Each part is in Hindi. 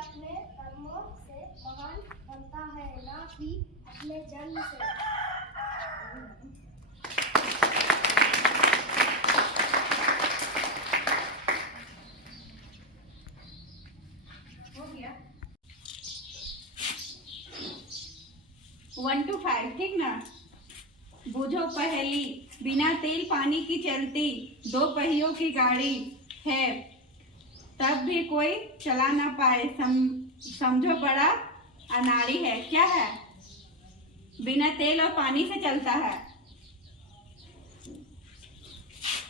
अपने कर्मों से महान बनता है, ना कि अपने जन्म से। हो गया 1 to 5, ठीक ना। बूझो पहेली, बिना तेल पानी की चलती, 2 पहियों की गाड़ी है, तब भी कोई चला ना पाए, समझो बड़ा अनाड़ी है। क्या है? बिना तेल और पानी से चलता है।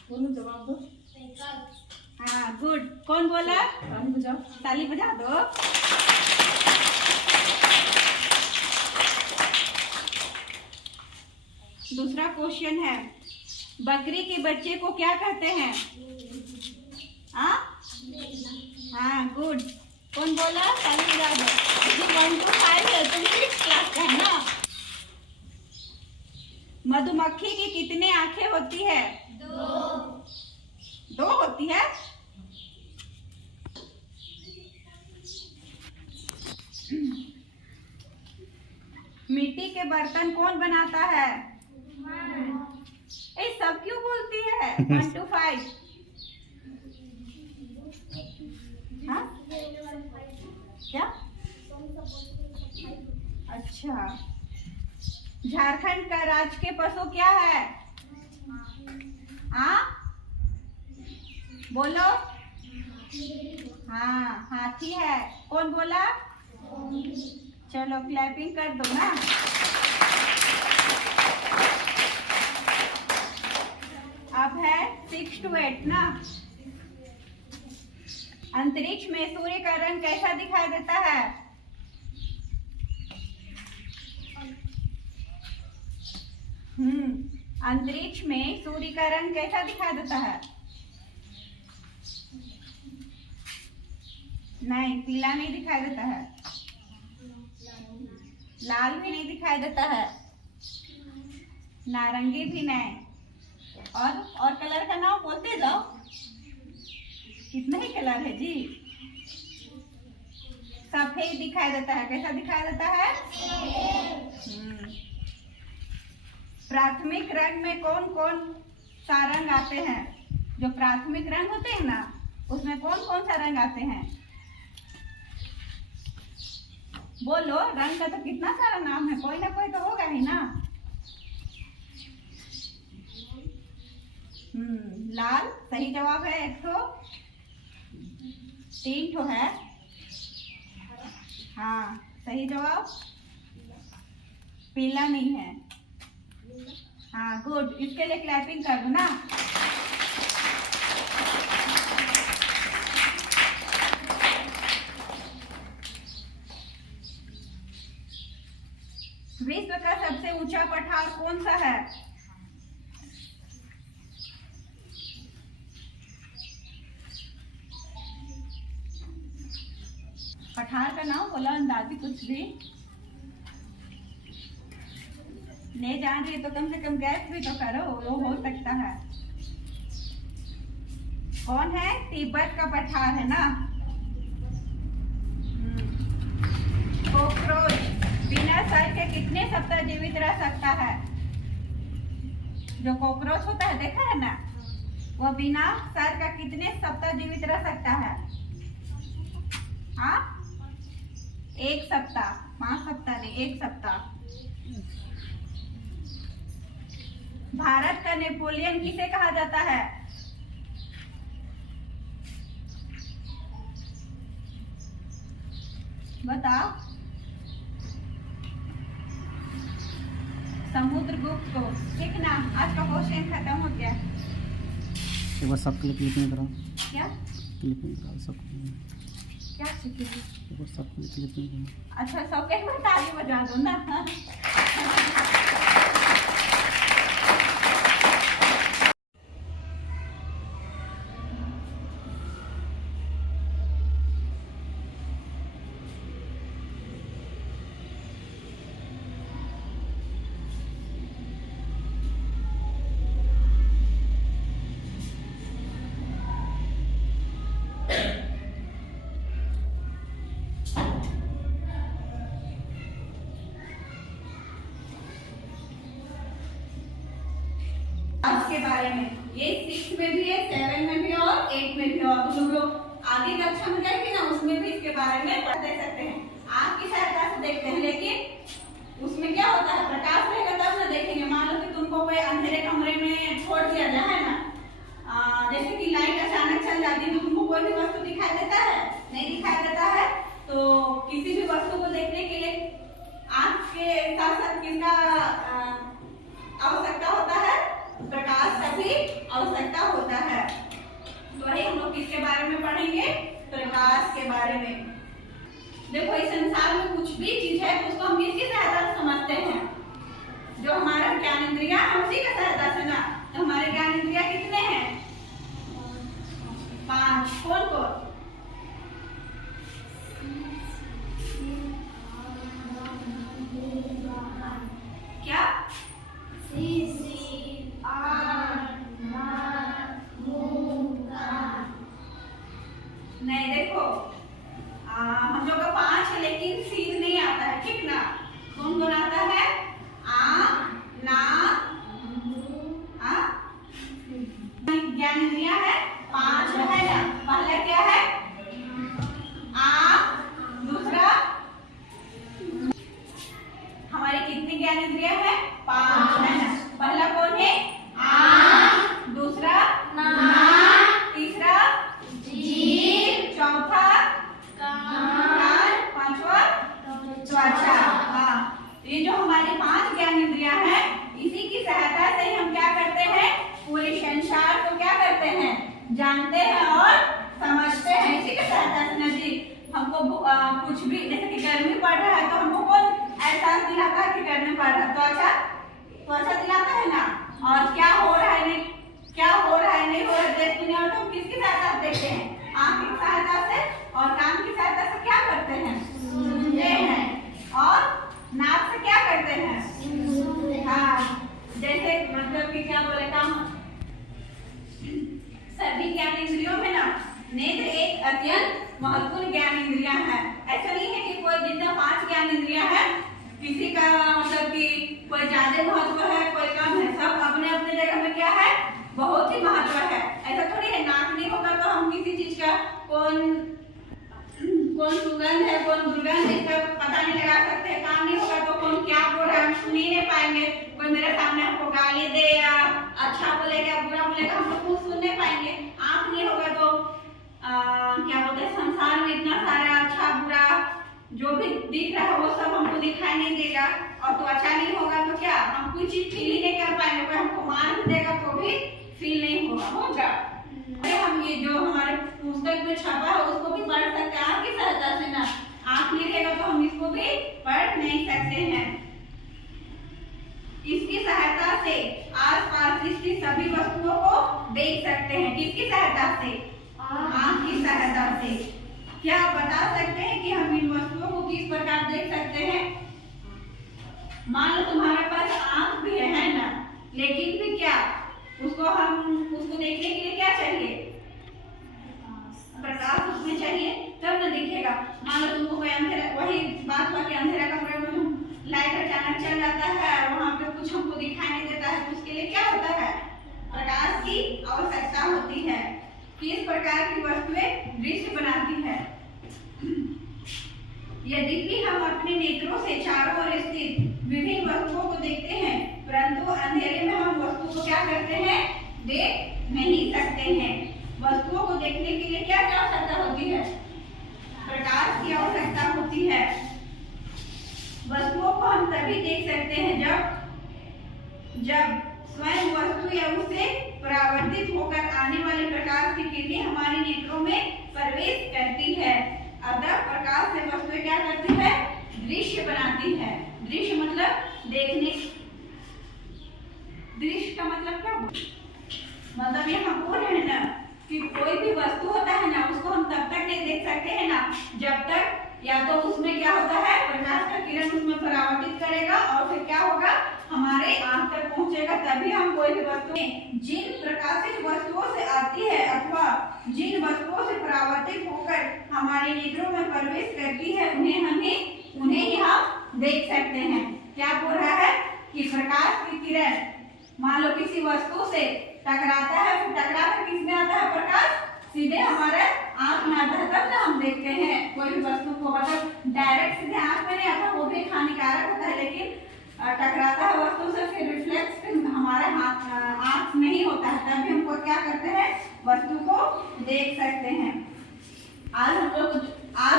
बोलो, जवाब दो। हाँ, गुड। कौन बोला? ताली बजाओ। ताली बजा दो। दूसरा क्वेश्चन है, बकरी के बच्चे को क्या कहते हैं? हाँ, गुड। कौन बोला? ताली बजा दो। 1 to 5 है, तुम 6th क्लास का है ना। मधुमक्खी की कितने आंखें होती है? 2 होती है। मिट्टी के बर्तन कौन बनाता है? ए, सब क्यों बोलती है? 1 to 5। हाँ, क्या? अच्छा, झारखंड का राज्य के पशु क्या है? हाँ, बोलो। हाँ, हाथी है। कौन बोला? चलो क्लैपिंग कर दो ना। अब है 6 to 8 ना। अंतरिक्ष में सूर्य का रंग कैसा दिखाई देता है? अंतरिक्ष में सूर्य का रंग कैसा दिखाई देता है? नहीं, पीला नहीं दिखाई देता है, लाल भी नहीं दिखाई देता है, नारंगी भी नहीं। और कलर का नाम बोलते जाओ। कितने ही कलर है जी? सफेद दिखाई देता है। कैसा दिखाई देता है? प्राथमिक रंग में कौन कौन सा रंग आते हैं? जो प्राथमिक रंग होते हैं ना, उसमें कौन कौन सा रंग आते हैं? बोलो, रंग का तो कितना सारा नाम है, कोई ना कोई तो होगा ही ना। लाल सही जवाब है। 1 ठो, 3 ठो है। हाँ, सही जवाब। पीला नहीं है। हाँ, गुड। इसके लिए क्लैपिंग कर दो ना। विश्व का सबसे ऊंचा पठार कौन सा है? पठार का नाम बोला, अंदाजी कुछ भी। नहीं जान रही तो कम से कम गैस भी तो करो, वो हो सकता है। कौन है? तिब्बत का पठार है ना। कॉकरोच बिना सर के कितने सप्ताह जीवित रह सकता है? जो कॉकरोच होता है, देखा है ना, वो बिना सर का कितने सप्ताह जीवित रह सकता है? हाँ, 1 सप्ताह। 5 सप्ताह नहीं, 1 सप्ताह। भारत का नेपोलियन किसे कहा जाता है? बताओ। समुद्रगुप्त को। ठीक ना, आज का क्वेश्चन खत्म हो गया। एक बार सब क्लिपिंग कराओ। क्या क्लिपिंग कराओ सब? क्या सीखेंगे? एक बार सब क्लिपिंग कराओ। अच्छा, सबके ताली बजा दो ना। बारे में। ये 6 में भी है, 7 में भी और 8 में भी। और तुम लोग आगे कक्षा में जाएंगे ना, उसमें भी इसके बारे में पढ़ सकते हैं। आँख की सहायता से देखते हैं, लेकिन उसमें क्या होता है, प्रकाश रहेगा तब ना देखेंगे। मान लो कि तुमको कोई अंधेरे कमरे में छोड़ दिया जाए है ना, जैसे कि लाइट अचानक चल जाती है तो तुमको कोई भी वस्तु दिखाई देता है? नहीं दिखाई देता है। तो किसी भी वस्तु को देखने के लिए आँख के साथ साथ किसका आवश्यकता होता है? प्रकाश का भी आवश्यकता होता है। तो वही हम लोग किसके बारे में पढ़ेंगे? प्रकाश के बारे में। देखो, इस संसार में कुछ भी चीज है तो उसको हम किसकी सहायता से समझते हैं? जो हमारा ज्ञान इंद्रिया है उसी की सहायता से ना। तो हमारे ज्ञान इंद्रिया कितने हैं? 5। कौन कौन? क्या? नहीं, देखो हम लोग का 5 है लेकिन सीध नहीं आता है, ठीक ना? कौन कौन आता है? आँख, नाक, ज्ञान इंद्रिया है 5 है ना। पहला क्या है? आँख। दूसरा, हमारी कितनी ज्ञान इंद्रिया है? 5 है ना। पहला कौन है? आँख। दूसरा नाक। तीसरा जीभ। चौथा कान। पांचवा त्वचा। हाँ, ये जो हमारी 5 ज्ञान इंद्रियां हैं, इसी की सहायता से हम क्या करते हैं? पूरे संसार को क्या करते हैं? जानते हैं और समझते हैं। इसी की सहायता से ना जी हमको कुछ भी, जैसे कि गर्मी पड़ रहा है तो हमको कौन एहसास दिलाता है कि गर्मी पड़ रहा है? त्वचा दिलाता है ना। और क्या हो रहा है नहीं, क्या हो रहा है नहीं हो रहा है देश दुनिया में, तो हम किसकी सहायता से देखते हैं? आँख की सहायता से। और कान की सहायता से क्या करते हैं? सुनते हैं। और नाक से क्या करते हैं? हाँ, जैसे मतलब कि क्या बोले काम, सभी ज्ञान इंद्रियों में ना नेत्र एक अत्यंत महत्वपूर्ण ज्ञान इंद्रिया है। ऐसा नहीं है कि कोई जितना 5 ज्ञान इंद्रिया है किसी का मतलब कि कोई ज्यादा महत्व है कोई कम है। सब अपने अपने जगह में क्या है? बहुत ही महत्व है। ऐसा थोड़ी है नाक नहीं होगा तो हम किसी चीज का कौन सुगंध है कौन दुर्गंध है इसका पता नहीं लगा सकते। कान नहीं होगा तो कौन क्या बोल रहा है हम सुन ही नहीं पाएंगे। कोई मेरे सामने हमको गाली दे या अच्छा बोलेगा बुरा बोलेगा हम लोग कुछ सुन नहीं पाएंगे। आँख नहीं होगा तो क्या बोलते हैं, संसार में इतना सारा अच्छा बुरा जो भी दिख रहा है वो सब हमको दिखाई नहीं देगा। और तो अच्छा नहीं होगा तो क्या हम कोई चीज फील ही नहीं कर पाएंगे। कोई हमको मार भी देगा तो भी फील नहीं होगा। हम ये जो हमारे पुस्तक में छपा है उसको भी पढ़ सकते हैं आँख की सहायता से ना। आँख नहीं रहेगा तो हम इसको भी पढ़ नहीं सकते हैं। इसकी सहायता से आसपास की सभी वस्तुओं को देख सकते हैं। किसकी सहायता से? आँख की सहायता से। क्या आप बता सकते हैं कि हम इन वस्तुओं को किस प्रकार देख सकते हैं? मान लो तुम्हारे पास आँख भी है ना, लेकिन भी क्या उसको देखने के लिए क्या चाहिए? प्रकाश उसमें चाहिए तब न दिखेगा। मान लो तुमको कोई अंधेरा, वही बात हुआ कि अंधेरा कमरे में तुम लाइट अचानक चल जाता है और वहां पे कुछ हमको दिखाई नहीं देता है तो उसके लिए क्या होता है? प्रकाश की आवश्यकता होती है। किस प्रकार की वस्तुएं दृश्य बनाती है? यद्यपि हम अपने नेत्रों से चारों ओर स्थित विभिन्न वस्तुओं को देखते हैं, परंतु अंधेरे में हम वस्तु को क्या करते हैं? देख नहीं सकते हैं। वस्तुओं को देखने के लिए क्या आवश्यकता होती है? प्रकाश की आवश्यकता होती है। वस्तुओं को हम तभी देख सकते हैं जब स्वयं वस्तु या उससे परावर्तित होकर आने वाले प्रकाश की किरणें हमारे नेत्रों में प्रवेश करती है। अतः प्रकाश से वस्तुएं क्या करती है? दृश्य बनाती है। दृश्य मतलब देखने। दृश्य का मतलब क्या? मतलब ये हम बोल रहे हैं ना कि कोई भी वस्तु होता है ना उसको हम तब तक नहीं देख सकते हैं ना जब तक या तो उसमें क्या होता है? प्रकाश का किरण उसमें परावर्तित करेगा और फिर क्या होगा? हमारे आंख तक पहुंचेगा, तभी हम कोई भी वस्तु जिन प्रकाशित वस्तुओं से आती है अथवा जिन वस्तुओं से परावर्तित होकर हमारे नेत्रों में प्रवेश करती है उन्हें ही हम देख सकते हैं। क्या बोल रहा है कि प्रकाश की किरण मान लो किसी वस्तु से टकराता है, फिर टकरा कर किसमें आता है प्रकाश? सीधे हमारे आंख में आता है, तब ना हम देखते हैं कोई भी वस्तु को, मतलब डायरेक्ट सीधे आंख में नहीं आता, वो भी हानिकारक होता है, लेकिन टकराता है वस्तु से, फिर रिफ्लेक्स हमारे आंख में ही होता है, तभी हमको क्या करते हैं? वस्तु को देख सकते हैं। आज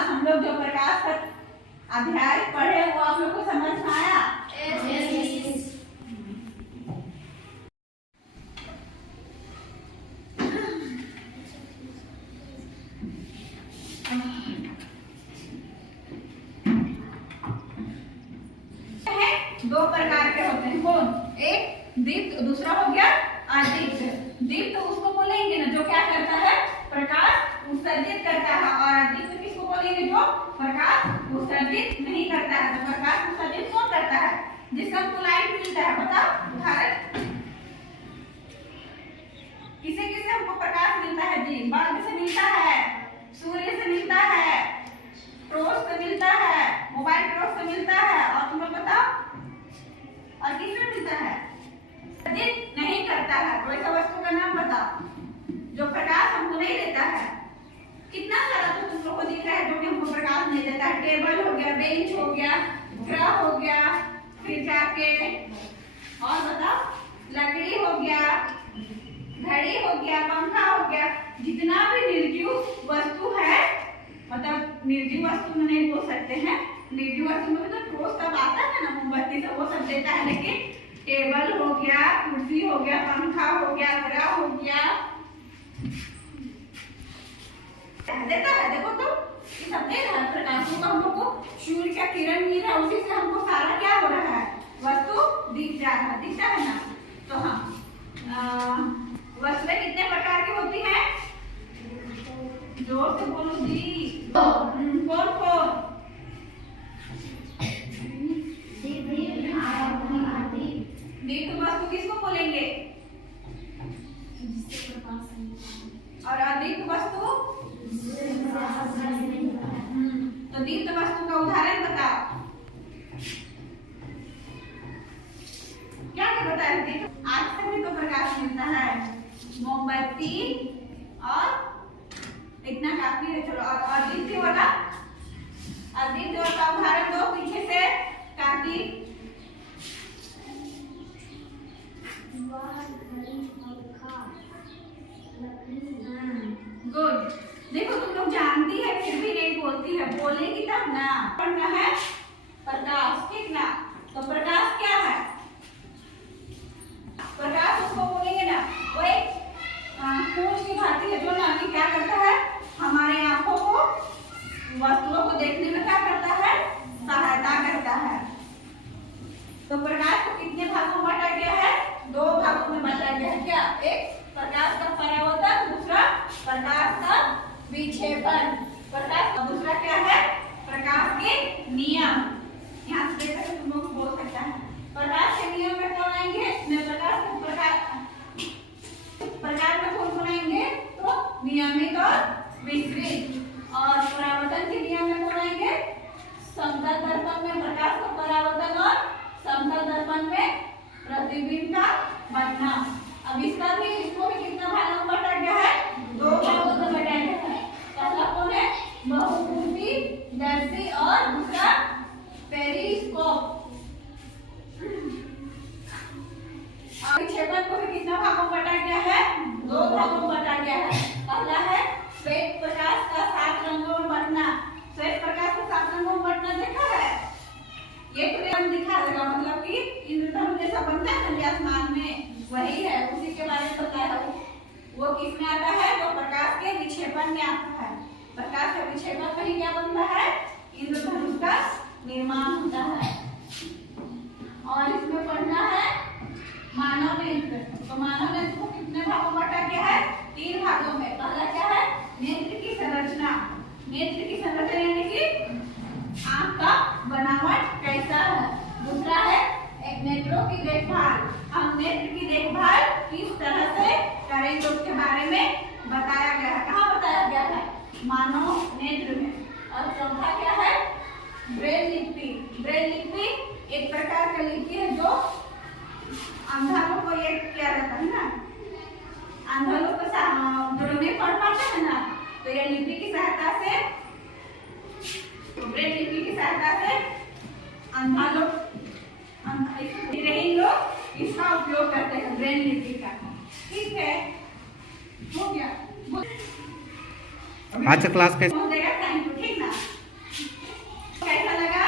हम लोग जो प्रकाश का अध्याय पढ़े वो आप लोग को समझ में आया? दो प्रकार के होते हैं, कौन? एक दीप्त, दूसरा हो गया अदीप्त। दीप्त उसको बोलेंगे ना जो क्या करता है? प्रकाश उत्सर्जित करता है, और अदीप्त किसको बोलेंगे? जो प्रकाश उत्सर्जित नहीं करता है। तो प्रकाश उत्सर्जित कौन करता है? जिससे हमको लाइट मिलता है, बताओ उदाहरण। किसे किसे हमको प्रकाश मिलता है जी? बल्ब से मिलता है, सूर्य से मिलता है, टॉर्च से मिलता है, मोबाइल टॉर्च से मिलता है, और तुम लोग बताओ और किससे मिलता है? उत्सर्जित नहीं करता है। कोई सा वस्तु का नाम बताओ जो प्रकाश हमको नहीं देता है। कितना सारा तो तुम लोग को दिख रहा है जो कि हमको प्रकाश नहीं देता है। टेबल हो गया, बेंच हो गया, ग्रह हो गया, फिर जाके और बताओ लकड़ी हो गया, घड़ी हो गया, पंखा हो गया, जितना भी निर्जीव वस्तु है, मतलब निर्जीव वस्तु में नहीं बोल सकते हैं, निर्जीव वस्तु में तो ठोस तब आता है ना, मोमबत्ती से वो सब देता है, लेकिन टेबल हो गया, कुर्सी हो गया, पंखा हो गया, ग्रह हो गया, देता है। देखो तो ये सब दे रहा है प्रकाश को, हम लोग को सूर्य का किरण मिल रहा है, उसी से हमको सारा क्या हो रहा है? वस्तु दिख जा रहा है, दिखता है ना। तो हाँ, वस्तुएं कितने प्रकार की होती हैं? जोर से बोलो जी। कौन कौन? दीप्त वस्तु किसको बोलेंगे? और अदीप्त वस्तु? तो दीप्त वस्तु का उदाहरण बताओ। क्या क्या बताया? दीप्त आग से भी तो प्रकाश मिलता है, मोमबत्ती, और इतना काफी है। चलो और अदीप्त वाला, अदीप्त का उदाहरण दो पीछे से कार्तिक। गुड। देखो तुम लोग जानती है फिर भी नहीं बोलती है, बोलेगी तब ना। पढ़ना है प्रकाश, ठीक ना? तो प्रकाश क्या है? प्रकाश उसको बोलेंगे ना, वो एक पूंछ की भांति है जो ना कि क्या करता है? हमारे आंखों को वस्तुओं को देखने में क्या करता है? सहायता करता है। तो प्रकाश को कितने भागों में बांटा गया है? दो भागों में बांटा गया है। क्या? एक प्रकाश का परावर्तन, दूसरा प्रकाश का विक्षेपण। प्रकाश का दूसरा क्या है? प्रकाश के नियम। यहाँ से देख कर तुम लोग बोल सकता है प्रकाश के नियम में कौन आएंगे? प्रकाश में कौन आएंगे? तो नियमित और विपरीत। और परावर्तन के नियम में कौन आएंगे? समतल दर्पण में प्रकाश का परावर्तन और समतल दर्पण में प्रतिबिंब का बनना। अब इसका भी, इसको भी कितना भागों में बांटा गया है? दो भागों में बांटा गया है। पहला कौन है? बहुमुखी दर्शी, और दूसरा पेरिस्कोप। विक्षेपण को भी कितना भागों में बांटा गया है? दो भागों में बांटा गया है। पहला है श्वेत प्रकाश का 7 रंगों में बंटना। श्वेत प्रकाश का 7 रंगों में बंटना देखा है? ये तो रंग दिखा देगा, मतलब कि इंद्रधनुष जैसा बनता है ना आसमान में, वही है, उसी के बारे में बताया। वो किसमें आता है? वो प्रकाश के विक्षेपण में आता है। प्रकाश के विक्षेपण में ही क्या बनता है? इंद्रधनुष का निर्माण होता है। और इसमें पढ़ना है मानव नेत्र। तो मानव नेत्र को कितने भागों में बांटा गया है? 3 भागों में। पहला क्या है? नेत्र की संरचना। नेत्र की संरचना यानी कि आंख का बनावट कैसा है। दूसरा है एक नेत्रों की देखभाल। हम नेत्र की देखभाल किस तरह से करेंगे उसके बारे में बताया गया है। कहाँ बताया गया है? मानव नेत्र में। और चौथा क्या है? ब्रेल लिपि। ब्रेल लिपि एक प्रकार का लिपि है जो अंधा लोग को ये किया जाता है ना, अंधा लोग को जो नहीं पढ़ पाते हैं ना, तो ये लिपि की सहायता से, ब्रेल लिपि की सहायता से अंधा लोग लोग इसका उपयोग करते हैं, ब्रेल लिपि का। ठीक है, हो गया। आज का क्लास कैसे हो जाएगा, थैंक यू। ठीक ना, कैसा लगा?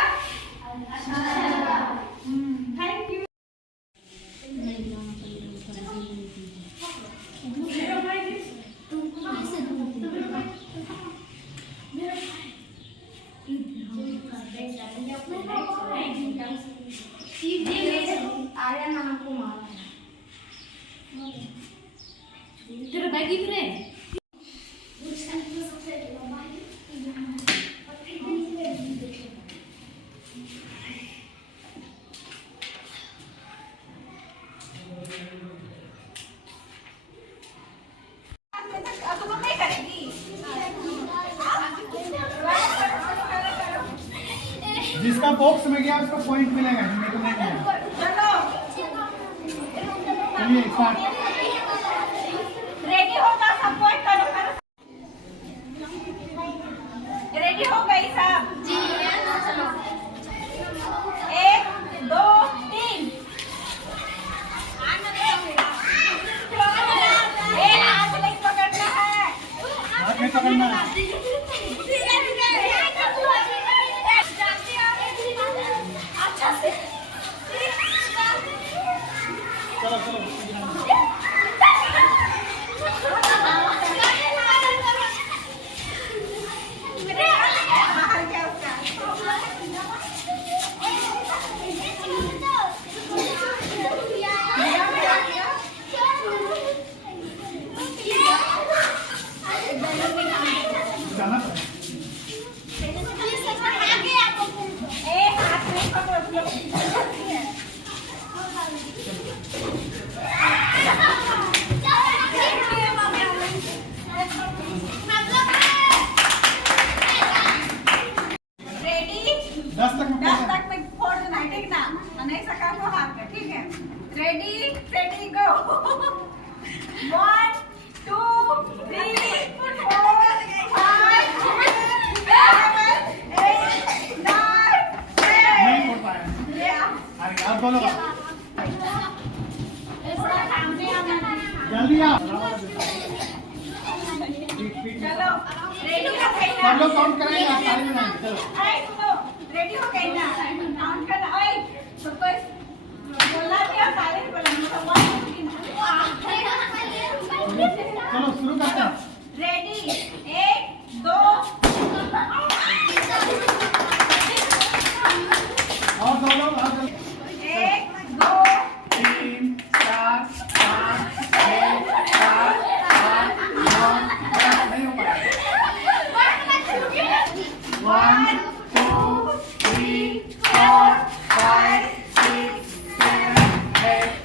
Thank you. आर्या नाम को मारा तेरा बैग इधर है। सबसे लंबा तुम नहीं करेगी? जिसका बॉक्स में गया उसको पॉइंट मिलेगा, मेरे को नहीं मिलेगा। चलो चलिए एक साथ रेडी होगा सब, कोई करो करो। रेडी हो गई सब? जी चलो 1 2 3। हाथ लेके पकड़ना है। हाथ में पकड़ना है। अच्छा से चलो चलो बाहर क्या उसका? जाना हाथ में पकड़ो। रेडी? 10 तक 10 तक में फोड़ देना है, ठीक ना? नहीं सका तो हाथ में, ठीक है? रेडी सेटी गो। 1 2 3 4 5 6 7 8 9 नहीं हो पाया। 10। अरे आप बोलो जल्दी आप। चलो रेडी हो गई सब ना? लोग काउंट करेंगे, आप ताली बजाएंगे। चलो अरे सुनो, रेडी हो गई ना? काउंट करना। ओए सबको बोलना भी और ताली भी बजानी। तो 1 2 3। चलो शुरू करते हैं। रेडी 1 2। और दो लोग और दो। 1 2 3 4 5 6 7 8 9 10। नहीं हो पाया। 1 2 3 4 5 6 7 8।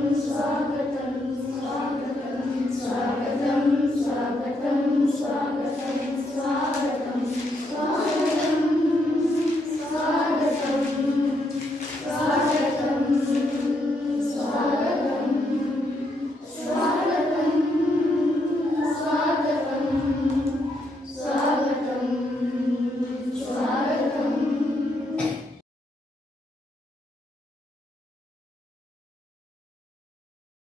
स्वागतम स्वागतम स्वागतम स्वागतम स्वागतम